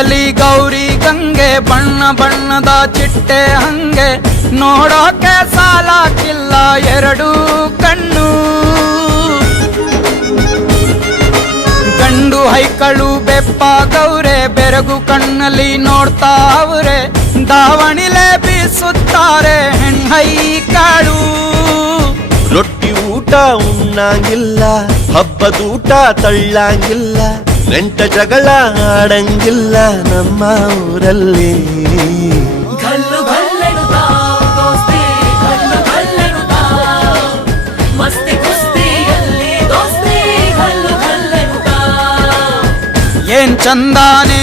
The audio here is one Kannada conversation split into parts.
ಬಾಹುಬಲಿ ಗೌರಿ ಗಂಗೆ ಬಣ್ಣ ಬಣ್ಣದ ಚಿಟ್ಟೆ ಹಂಗೆ ನೋಡೋಕೆ ಸಾಲಾಕಿಲ್ಲ ಎರಡು ಕಣ್ಣು. ಗಂಡು ಹೈಕಳು ಬೆಪ್ಪಾಗವ್ರೆ ಬೆರಗು ಕಣ್ಣಲ್ಲಿ ನೋಡ್ತಾ ಅವ್ರೆ ದಾವಣಿಲೆ ಬೀಸುತ್ತಾರೆ ಹೆಣ್ಣೈಕಾಳು. ರೊಟ್ಟಿ ಊಟ ಉಣ್ಣಂಗಿಲ್ಲ ಹಬ್ಬದೂಟ ತಳ್ಳಂಗಿಲ್ಲ ನೆಂಟ ಜಗಳ ಆಡಂಗಿಲ್ಲ ನಮ್ಮ ಊರಲ್ಲಿ. ಏನ್ ಚಂದಾನೆ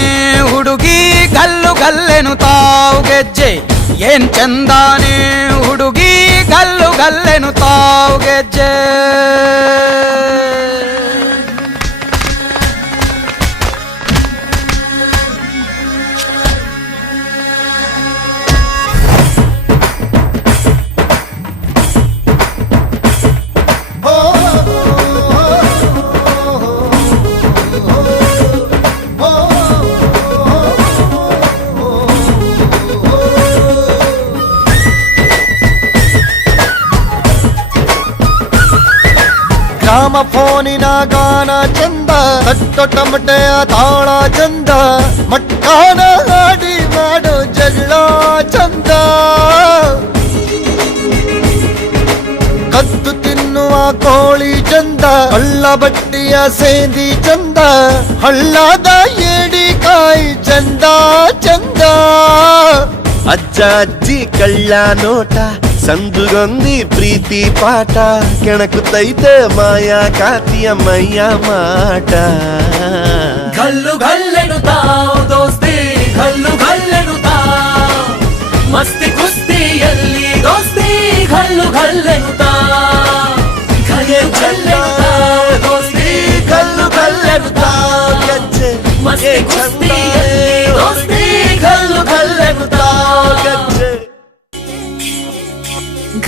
ಹುಡುಗಿ ಗಲ್ಲು ಗಲ್ಲೆನು ತಾವು ಗೆಜ್ಜೆ. ಏನ್ ಚಂದಾನೆ ಹುಡುಗಿ ಗಲ್ಲು ಗಲ್ಲೆನು ತಾವು ಗೆಜ್ಜೆ. ಗ್ರಾಮ ಫೋನಿನ ಗಾನ ಚಂದ ತಟ್ಟೊ ಟಮಟೆಯ ತಾಳ ಚಂದ ಮಟ್ಟಾನ ಹಾಡಿ ಮಾಡೋ ಜಗಳ ಚಂದ. ಕದ್ದು ತಿನ್ನುವ ಕೋಳಿ ಚಂದ ಹಳ್ಳ ಬಟ್ಟಿಯ ಸೇಂದಿ ಚಂದ ಹಳ್ಳದ ಏಡಿಕಾಯಿ ಚಂದ ಚಂದ. ಅಜ್ಜ ಅಜ್ಜಿ ಕಳ್ಳ ನೋಟ ಸಂದುಗೊಂದಿ ಪ್ರೀತಿ ಪಾಠ ಕೆಣಕುತ್ತೈತೆ ಮಾಯಾ ಕಾತಿಯ ಮೈಯ ಮಾಟ. ಗಲ್ಲು ಗಲ್ಲೆನು ತಾವ್ ದೋಸ್ತಿ ಗಲ್ಲು ಗಲ್ಲೆನು ತಾವ್ ಮಸ್ತಿ ಕುಸ್ತಿಯಲ್ಲಿ ದೋಸ್ತಿ ಗಲ್ಲು ಗಲ್ಲೆನು ತಾವ್ ಗಲ್ಲು ಗಲ್ಲೆನು ತಾವ್ ದೋಸ್ತಿ ಗಲ್ಲು ಗಲ್ಲೆನು ತಾವ್ ಗೆಜ್ಜೆ ಮಸ್ತಿ ಕುಸ್ತಿಯಲ್ಲಿ ದೋಸ್ತಿ ಗಲ್ಲು ಗಲ್ಲೆನು ತಾವ್ ಗೆಜ್ಜೆ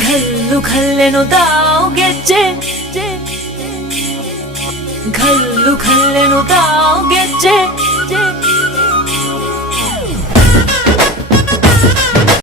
ಗಲ್ಲು ಗಲ್ಲೆನು ತಾವ್ ಗೆಜ್ಜೆ ಗಲ್ಲು ಗಲ್ಲೆನು ತಾವ್ ಗೆಜ್ಜೆ.